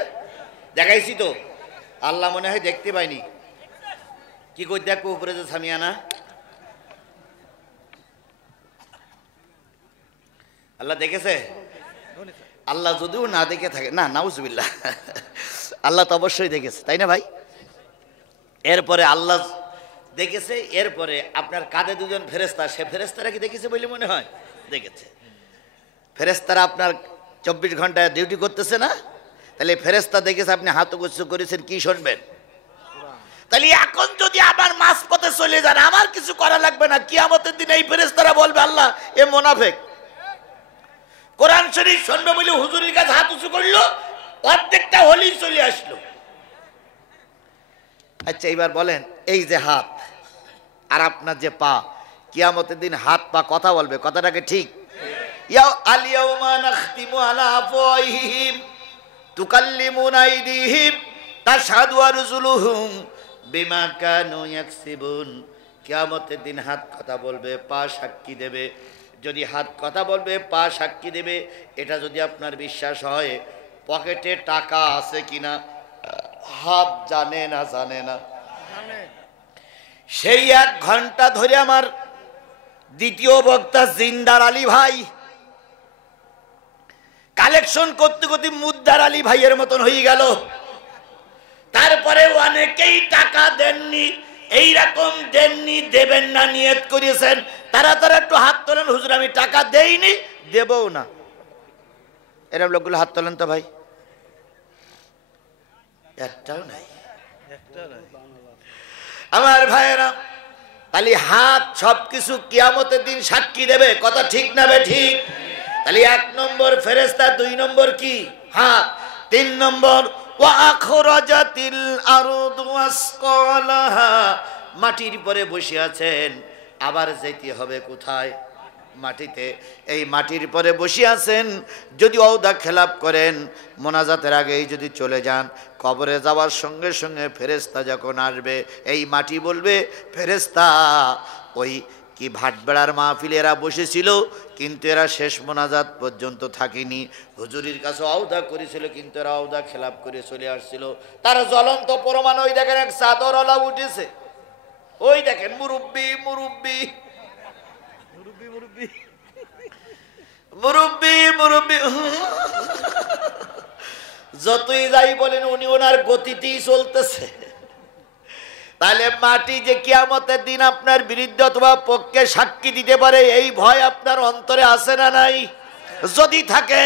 দেখাইছি তো। আল্লাহ মনে হয় দেখতে পাইনি। কি কই দেখো উপরে যে সামিয়ানা, আল্লাহ দেখেছে? আল্লাহ যদিও না দেখে থাকে, না নাউজুবিল্লাহ, আল্লাহ তো অবশ্যই দেখেছে, তাই না ভাই? এরপরে আল্লাহ দেখেছে, এরপরে আপনার কাঁধে দুজন ফেরেস্তা, সে ফেরেস্তারা কি দেখেছে বলে মনে হয়? দেখেছে। ফেরেস্তারা আপনার 24 ঘন্টায় ডিউটি করতেছে না? তাহলে ফেরেস্তা দেখেছে, আপনি হাত উঁচু করেছেন, কি শুনবেন? তাহলে এখন যদি আবার মাঝপথে চলে যান, আমার কিছু করা লাগবে না। কিয়ামতের দিন এই ফেরেস্তারা বলবে, আল্লাহ এ মুনাফিক কোরআন শরীফ শুনবে বলে হুজুরের কাছে হাত উঁচু করলো, অর্ধেকটা হলি চলে আসলো। আচ্ছা এবার বলেন, এই যে হাত আর আপনার যে পা, কিয়ামতের দিন হাত পা কথা বলবে, কথাটাকে ঠিক? ইয়া আলিয়াউমা নাখতিমু আলা আফওয়াহিহিম তুকাল্লিমুনা আইদিহিম তাশহাদু আরজুলুহুম বিমা কানু ইয়াকসিবুন। কিয়ামতের দিন হাত কথা বলবে, পা সাক্ষী দেবে। যদি হাত কথা বলবে, পা সাক্ষী দেবে, এটা যদি আপনার বিশ্বাস হয়, পকেটে টাকা আছে কিনা হাত জানে না? জানে না। সেই 1 ঘন্টা ধরে আমার দ্বিতীয় বক্তা জিন্দার আলী ভাই কালেকশন করতে করতে মুদ্দার আলী ভাইয়ের মতন হয়ে গেল। তারপরে অনেকেই টাকা দেননি, এইরকম দেননি, দেবেন না নিয়ত করেছেন, তারা একটু হাত তোলেন। হুজুর আমি টাকা দেইনি, দেবও না। এরকম লোকগুলো হাত তোলেন তো ভাই। একটাও নাই। আমার ভাইয়েরা, তাহলে হাত সবকিছু কিয়ামতের দিন সাক্ষী দেবে, কথা ঠিক না বে ঠিক? তাহলে 1 নম্বর ফেরেশতা, 2 নম্বর কি? হাত। 3 নম্বর ওয়া আখরাজাতিল আরদু আসকালাহা, মাটির পরে বসে আছেন, আবার যেতে হবে কোথায়? মাটিতে। এই মাটির পরে বসে আছেন, যদি ওয়াদা খেলাপ করেন, মোনাজাতের আগেই যদি চলে যান, কবরে যাওয়ার সঙ্গে সঙ্গে ফেরেশতা যখন আসবে, এই মাটি বলবে, ফেরেশতা ওই কি ভাটবেড়ার মাহফিলে এরা বসেছিল, কিন্তু এরা শেষ মোনাজাত পর্যন্ত থাকেনি। হুজুরির কাছে ওয়াদা করেছিল, কিন্তু এরা ওয়াদা খেলাপ করে চলে আসছিল। তার জ্বলন্ত প্রমাণ ওই দেখেন, এক চাদরওয়ালা উঠেছে, ওই দেখেন মুরব্বি মুরব্বি মুরব্বি মুরব্বি মুরব্বি। যতই যাই বলেন, উনি ওনার গতিতেই চলতেছে। তাহলে মাটি যে কিয়ামতের দিন আপনার বিরুদ্ধে অথবা পক্ষে সাক্ষী দিতে পারে, এই ভয় আপনার অন্তরে আছে না নাই? যদি থাকে,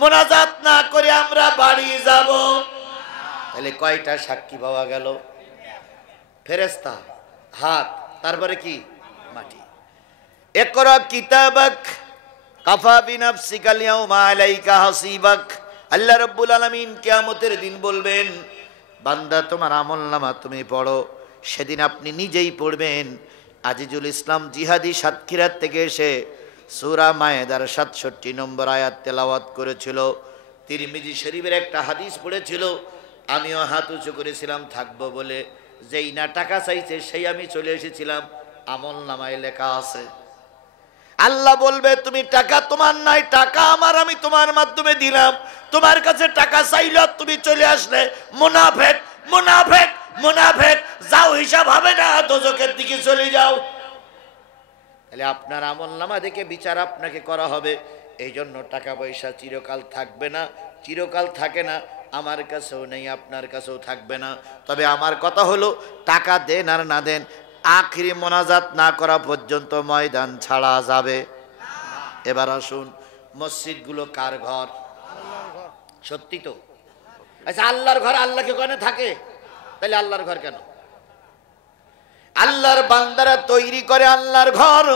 মোনাজাত না করে আমরা বাড়ি যাব। তাহলে কয়টা সাক্ষী পাওয়া গেল? ফেরেশতা, হাত, তারপরে কি? মাটি। ইকরা কিতাবাক কাফা বিনাফসিকা আল-ইয়াওমা আলাইকা হাসিবাক। আল্লাহ রাব্বুল আলামিন কিয়ামতের দিন বলবেন, বান্দা তোমার আমলনামা তুমি পড়ো। সেদিন আপনি নিজেই পড়বেন। আজিজুল ইসলাম জিহাদি সাতক্ষীরার থেকে এসে সূরা মায়েদার 67 নম্বর আয়াত তেলাওয়াত করেছিল। তিরমিজি শরীফের একটা হাদিস পড়েছিল। আমিও হাত উঁচু করেছিলাম থাকবো বলে, যেই না টাকা চাইছে সেই আমি চলে এসেছিলাম, আমলনামায় লেখা আছে। আল্লাহ বলবে, তুমি টাকা তোমার নাই, টাকা আমার, আমি তোমার মাধ্যমে দিলাম। তোমার কাছে টাকা চাইল, তুমি চলে আসলে। মুনাফিক মুনাফিক মুনাফিক, যাও, হিসাব হবে না, দোজখের দিকে চলে যাও। তাহলে আপনার আমলনামা দেখে বিচার আপনাকে করা হবে। এই জন্য টাকা পয়সা চিরকাল থাকবে না, চিরকাল থাকে না, আমার কাছেও নেই, আপনার কাছেও থাকবে না। তবে আমার কথা হলো, টাকা দেন আর না দেন, আখিরি মোনাজাত না করা পর্যন্ত ময়দান ছাড়া যাবে। এবার আসুন, মসজিদগুলো কার ঘর? সত্যি তো? আচ্ছা, আল্লাহর ঘর, আল্লাহ কি ওখানে থাকে? তাহলে আল্লাহর ঘর কেন? আল্লাহর বান্দারা তৈরি করে আল্লাহর ঘর,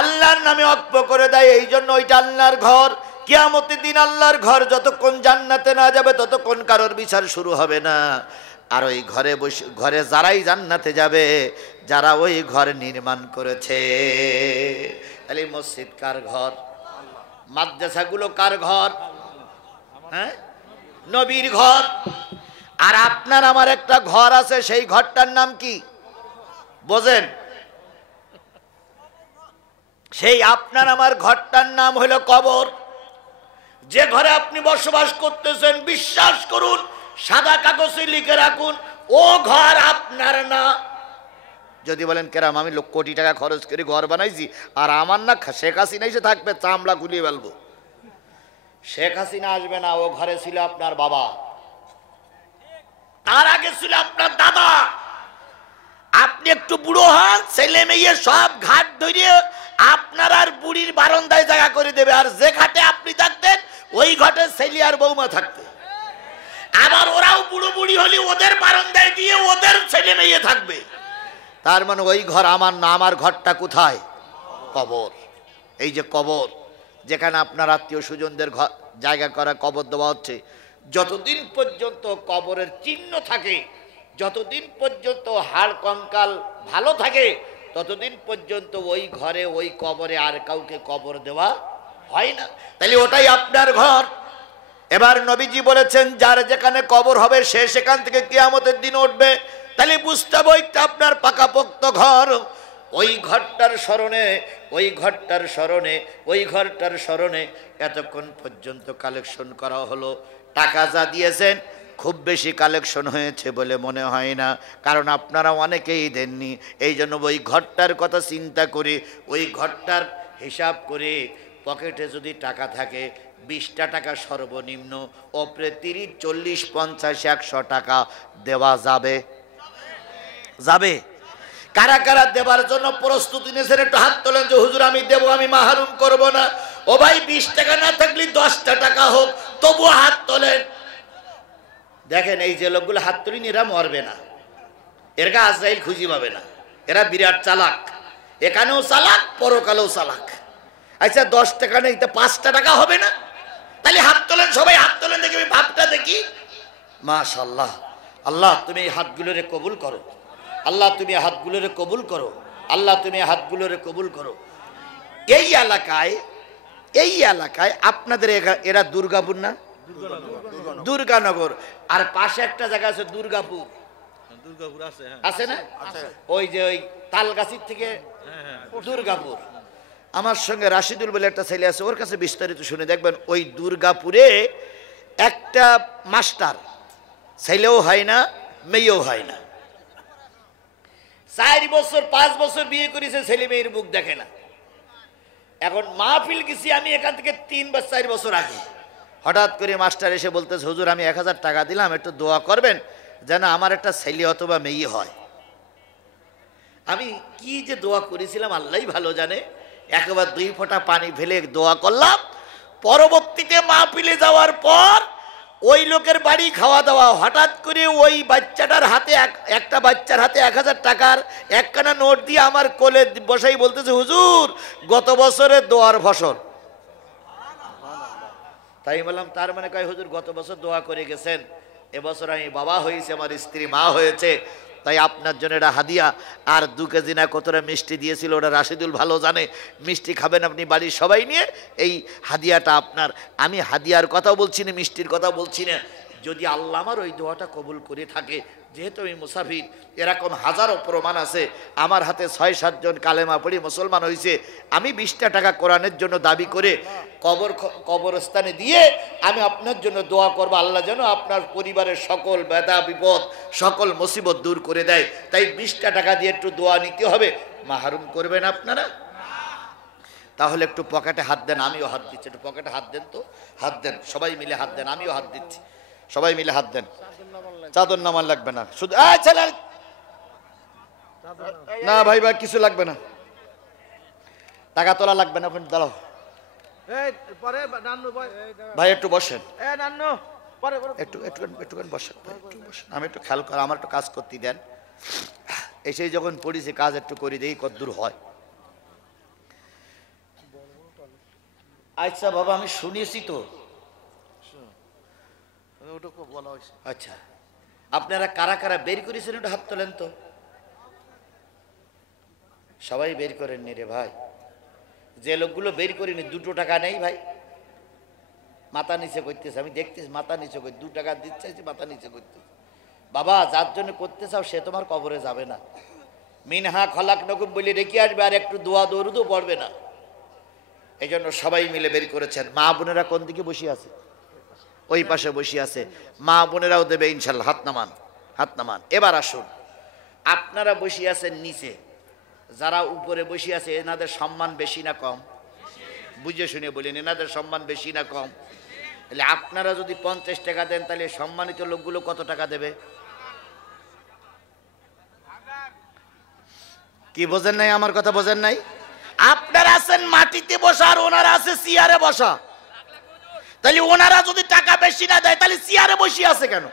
আল্লাহর নামে অক্ষ করে দেয়, এই জন্য ওইটা আল্লাহর ঘর। কিয়ামতের দিন আল্লাহর ঘর যতক্ষণ জান্নাতে না যাবে ততক্ষণ কারোর বিচার শুরু হবে না। আর ওই ঘরে বসে, ঘরে যারাই জান্নাতে যাবে, যারা ওই ঘর নির্মাণ করেছে। তাহলে মসজিদ কার ঘর? মাদ্রাসাগুলো কার ঘর? হ্যাঁ, নবীর ঘর। আর আপনার আমার একটা ঘর আছে, সেই ঘরটার নাম কি বোঝেন? সেই আপনার আমার ঘরটার নাম হলো কবর। যে ঘরে আপনি বসবাস করতেছেন, বিশ্বাস করুন, সাদা কাগজে লিখে রাখুন, ও ঘর আপনার না। যদি বলেন কেরাম, আমি কোটি টাকা খরচ করে ঘর বানাইছি, আর আমার না শেখ হাসিনা এসে থাকবে, চামড়া গুলিয়ে ফেলবো। শেখ হাসিনা আসবে না, ও ঘরে ছিল আপনার বাবা, তার আগে ছিল আপনার দাদা। আপনি একটু বুড়ো হন, ছেলে মেয়ে সব ঘাট ধরিয়ে আপনার আর বুড়ির বারান্দায় জায়গা করে দেবে। আর যে ঘাটে আপনি থাকতেন, ওই ঘাটে ছেলে আর বৌমা থাকতে। আবার ওরাও বুড়ো বুড়ি হলে ওদের বারান্দায় দিয়ে ওদের ছেলে মেয়ে থাকবে। তার মানে ওই ঘর আমার না। আমার ঘরটা কোথায়? কবর। এই যে কবর, যেখানে আপনার আত্মীয় স্বজনদের জায়গা করা কবর দেওয়া হচ্ছে, যতদিন পর্যন্ত কবরের চিহ্ন থাকে, যতদিন পর্যন্ত হাড় কঙ্কাল ভালো থাকে, ততদিন পর্যন্ত ওই ঘরে, ওই কবরে আর কাউকে কবর দেওয়া হয় না। তাহলে ওটাই আপনার ঘর। এবার নবীজি বলেছেন, যার যেখানে কবর হবে সে সেখান থেকে কিয়ামতের দিন উঠবে। তাহলে বুঝতে হবে ওইটা আপনার পাকাপোক্ত ঘর। ওই ঘরটার স্মরণে, ওই ঘরটার স্মরণে, ওই ঘরটার স্মরণে এতক্ষণ পর্যন্ত কালেকশন করা হলো। টাকা যা দিয়েছেন খুব বেশি কালেকশন হয়েছে বলে মনে হয় না, কারণ আপনারা অনেকেই দেননি। এই জন্য ওই ঘরটার কথা চিন্তা করে, ওই ঘরটার হিসাব করে, পকেটে যদি টাকা থাকে 20টা টাকা সর্বনিম্ন, ওপরে 30, 40, 50, 100 টাকা দেওয়া যাবে। যাবে? কারা কারা দেবার জন্য প্রস্তুতি নিয়েছেন একটু হাত তোলেন, যে হুজুর আমি দেব, আমি মাহরুম করব না। ও ভাই, 20 টাকা না থাকলে 10টা টাকা হোক, তবুও হাত তোলেন। দেখেন, এই যে লোকগুলো হাত তুলিনি, এরা মরবে না, এর গা আজরাইল খুঁজি পাবে না। এরা বিরাট চালাক, এখানেও চালাক, পরকালেও চালাক। আচ্ছা, 10 টাকা নেই, তা 5টা টাকা হবে না? তাহলে হাত তোলেন, সবাই হাত তোলেন, দেখি আমি ভাবটা দেখি। মাশাআল্লাহ। আল্লাহ তুমি এই হাতগুলোরে কবুল করো, আল্লাহ তুমি হাতগুলোরে কবুল করো, আল্লাহ তুমি হাতগুলোরে কবুল করো। এই এলাকায় আপনাদের এরা দুর্গাপুর না? দুর্গানগর। আর পাশে একটা জায়গা আছে দুর্গাপুর, আছে না? ওই যে ওই তালগাছির থেকে দুর্গাপুর। আমার সঙ্গে রাশিদুল বলে একটা ছেলে আছে, ওর কাছে বিস্তারিত শুনে দেখবেন। ওই দুর্গাপুরে একটা মাস্টার, ছেলেও হয় না, মেয়েও হয় না, 4 বছর 5 বছর বিয়ে করেছে, ছেলে মেয়ের মুখ দেখে না। এখন মাহফিল গেছি আমি এখান থেকে 3 বা 4 বছর আগে। হঠাৎ করে মাস্টার এসে বলতেছে, হুজুর আমি 1000 টাকা দিলাম, একটু দোয়া করবেন যেন আমার একটা ছেলে অথবা মেয়ে হয়। আমি কি যে দোয়া করেছিলাম আল্লাহই ভালো জানে। একবার 2 ফোঁটা পানি ফেলে দোয়া করলাম। পরবর্তীতে মাহফিলে যাওয়ার পর ওই লোকের বাড়ি খাওয়া দাওয়া, হঠাৎ করে ওই বাচ্চাটার হাতে, একটা বাচ্চার হাতে 1000 টাকার একখানা নোট দিয়ে আমার কোলে বসাই বলতেছে, হুজুর গত বছরের দোয়ার ফসল। তাই বললাম, তার মানে কয় হুজুর গত বছর দোয়া করে গেছেন, এবছর আমি বাবা হয়েছে, আমার স্ত্রী মা হয়েছে, তাই আপনার জন্য এটা হাদিয়া। আর 2 কেজি না কতটা মিষ্টি দিয়েছিল, ওটা রাশিদুল ভালো জানে। মিষ্টি খাবেন আপনি বাড়ির সবাই নিয়ে, এই হাদিয়াটা আপনার। আমি হাদিয়ার কথা বলছি না, মিষ্টির কথা বলছি না। যদি আল্লাহ আমার ওই দোয়াটা কবুল করে থাকে, যেহেতু আমি মুসাফির, এরকম হাজারো প্রমাণ আছে। আমার হাতে 6-7 জন কালেমা পড়ি মুসলমান হয়েছে। আমি 20টা টাকা কোরআনের জন্য দাবি করে কবরস্থানে দিয়ে আমি আপনার জন্য দোয়া করব, আল্লাহ যেন আপনার পরিবারের সকল ব্যথা বিপদ, সকল মুসিবত দূর করে দেয়। তাই 20টা টাকা দিয়ে একটু দোয়া নিতে হবে। মাহরুম করবেন আপনারা? তাহলে একটু পকেটে হাত দেন, আমিও হাত দিচ্ছি। একটু পকেটে হাত দেন তো, হাত দেন, সবাই মিলে হাত দেন, আমিও হাত দিচ্ছি, সবাই মিলে হাত দেন। চাদর নামান লাগবে না, শুধু না ভাই ভাই কিছু লাগবে না, টাকা তোলা লাগবে না, আপনি দাঁড়াও ভাই একটু বসেন, একটুখানি বসেন ভাই, একটু বসেন, আমি একটু খেয়াল কর, আমার একটু কাজ করতে দেন, এসে যখন পড়েছি কাজ একটু করে দিই কতদূর হয়। আচ্ছা বাবা আমি শুনেছি তো, আচ্ছা আপনারা কারা কারা বের করেছেন একটু হাত তোলেন তো, সবাই বের করেননি রে ভাই, যে লোকগুলো বের করিনি 2 টাকা নেই ভাই, মাথা নিচে করতেছে, আমি দেখতেছি মাথা নিচে করি, 2 টাকা দিচ্ছে মাথা নিচে করতেছে। বাবা যার জন্য করতে চাও সে তোমার কবরে যাবে না, মিনহা খলাক নকুম বলে রেখে আসবে, আর একটু দোয়া দৌড়ুদও পড়বে না, এই জন্য সবাই মিলে বের করেছেন। মা বোনেরা কোন দিকে বসে আছে? ওই পাশে বসে আছে, মা বোনেরাও দেবে ইনশাল্লাহ, হাত নামান, হাত নামান। এবার আসুন, আপনারা বসে আছেন নিচে, যারা উপরে বসে আছে এনাদের সম্মান বেশি না কম? বুঝে শুনে বলেন, এনাদের সম্মান বেশি না কম? তাহলে আপনারা যদি 50 টাকা দেন তাহলে সম্মানিত লোকগুলো কত টাকা দেবে? কি বোঝেন নাই? আমার কথা বোঝেন নাই? আপনারা আছেন মাটিতে বসা আর ওনারা আছে চেয়ারে বসা, তাহলে ওনারা যদি টাকা বেশি না দেয় তাহলে চেয়ারে বসে আছে কেন?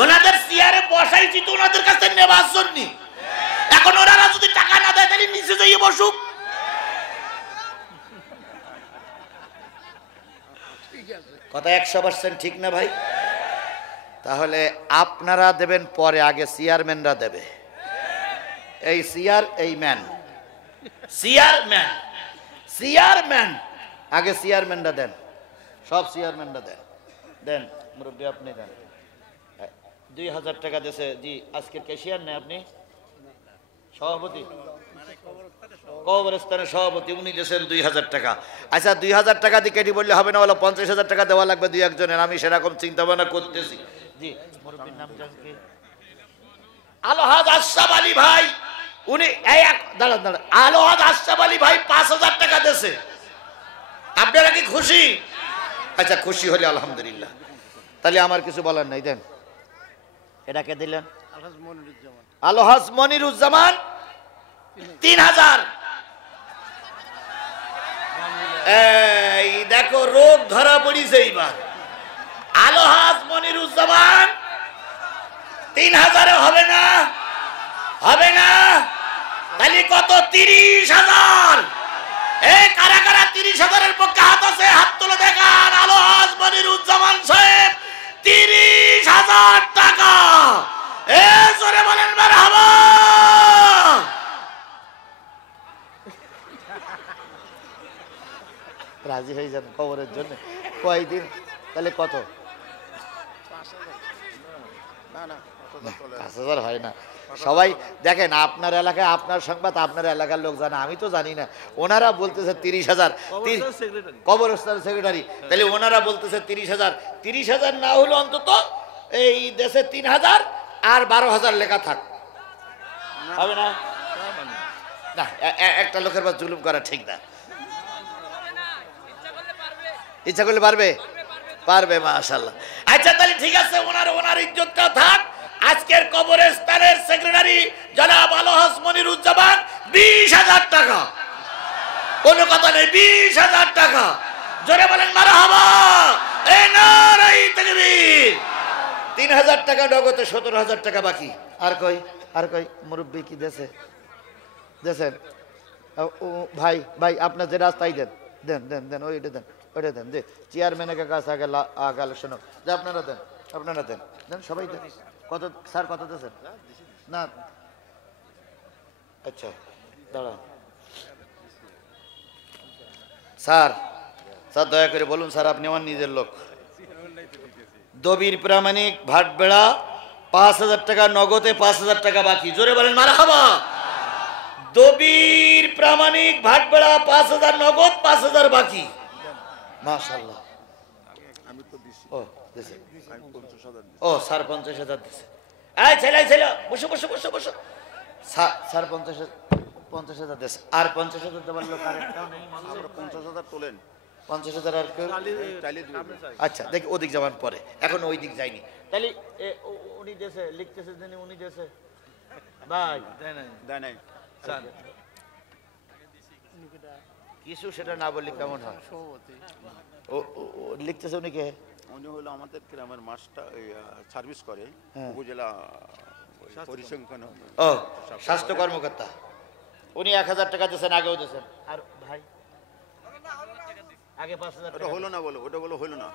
ওনাদের চেয়ারে বসাইছি তো ওনাদের কাছে নেবার জন্য, এখন ওনারা যদি টাকা না দেয় তাহলে নিচে যাইয়ে বসুক। কথা 100% ঠিক না ভাই? তাহলে আপনারা দেবেন পরে, আগে চেয়ারম্যানরা দেবে। এই চেয়ার, এই ম্যান, চেয়ারম্যান, চেয়ারম্যান আগে চেয়ারম্যানরা দেন, সব চেয়ারম্যানরা দেন, দেন মুরব্বী আপনি দেন। 2000 টাকা দিয়েছে জি, আজকের ক্যাশিয়ার নেই আপনি, সভাপতি কবরস্থানের সভাপতি, উনি দিয়েছেন 2000 টাকা। আচ্ছা 2000 টাকা দিয়ে কেটে বললে হবে না, বলো 50,000 টাকা দেওয়া লাগবে 2-1 জনের, আমি সেরকম চিন্তা ভাবনা করতেছি। জি মুরব্বীর নাম জানেন কি? আলহাজ আশরাফ আলী ভাই, উনি দাঁড়ান দাঁড়ান, আলহাজ আশরাফ আলী ভাই 5000 টাকা দিয়েছে। আপনারা কি খুশি? আচ্ছা খুশি হলে আলহামদুলিল্লাহ, তাহলে আমার কিছু বলার নাই, দেন। এটাকে দিলেন আলহাজ মনিরুজ্জামান 3000। এই দেখো রোগ ধরা পড়িছে এইবার, আলহাজ মনিরুজ্জামান 3000 হবে না, হবে না, তাহলে কত? 30,000। এই কারা কারা 30,000-এর পক্ষে হাত আছে? হাত তুলে দেখান। আলহাজ মনিরুজ্জামান সাহেব 30,000 টাকা, এ জোরে বলেন মারহাবা। রাজি হয়ে যান কবরের জন্য কয়দিন, তাহলে কত? 5,000 হয় না। সবাই দেখেন, আপনার এলাকায় আপনার সংবাদ আপনার এলাকার লোক জানে, আমি তো জানি না। ওনারা বলতেছে 30,000, কবরস্থান সেক্রেটারি, তাহলে ওনারা বলতেছে 30,000। 30,000 না হলো অন্তত এই দেশে 3,000 আর 12,000 লেখা থাক, হবে না? না, একটা লোকের পর জুলুম করা ঠিক না। ইচ্ছা করলে পারবে, পারবে, মাশাআল্লাহ। আচ্ছা তাহলে ঠিক আছে, ওনার ইজ্জতটা থাক। আজকের কবরস্থানের সেক্রেটারি জনাব আলহাজ মনিরুজ্জামান 20,000 টাকা, কোনো কথা নেই, 20,000 টাকা। জোরে বলেন মারহাবা, এ নারায়ে তাকবীর। 3,000 টাকা নগদে, 17,000 টাকা বাকি। আর কই মুরব্বী কি দেশে দেন? ভাই ভাই আপনার যে রাস্তায় দেন, দেন দেন দেন, ওইটা দেন, ওইটা দেন, দে চেয়ারম্যানের কাছে আগে শোনো, যে আপনারা দেন, আপনারা দেন, দেন সবাই দেন। কত স্যার, কত দিয়েছেন? না আচ্ছা দাঁড়ান স্যার, স্যার দয়া করে বলুন স্যার, আপনি আমার নিজের লোক। দবির প্রামাণিক ভাটবেড়া 5,000 টাকা নগদে, 5,000 টাকা বাকি। জোরে বলেন মারহাবা। দবির প্রামাণিক ভাটবেড়া 5,000 নগদ, 5,000 বাকি। মাশাআল্লাহ। ও স্যার 50,000 দিছে। এই ছেলে বসো বসো বসো বসো। স্যার 50,000 দিছে, আর 50,000 দেওয়ার লোক আরেকটাও নেই। 50,000 তোলেন, 50,000 আর কেউ? আচ্ছা দেখি ওদিক যাওয়ার পরে, এখন ওই দিক যায়নি। তাহলে উনি দেশে লিখতেছে, উনি দেশে ভাই দেয় নাই দেয় নাই। চান কিছু সেটা না বললে কেমন হয়? সভাপতি ও লিখতেছে উনি কে? উনি হলো আমাদের গ্রামের মাস্টার সার্ভিস করে হ্যাঁ। উপজেলা পরিসংখ্যান। ও স্বাস্থ্য কর্মকর্তা। উনি 1000 টাকা দিয়েছেন, আগেও দিয়েছেন। আর ভাই আগে 5000 ওটা টাকা। হলো না বলো, ওটা বলো হলো না।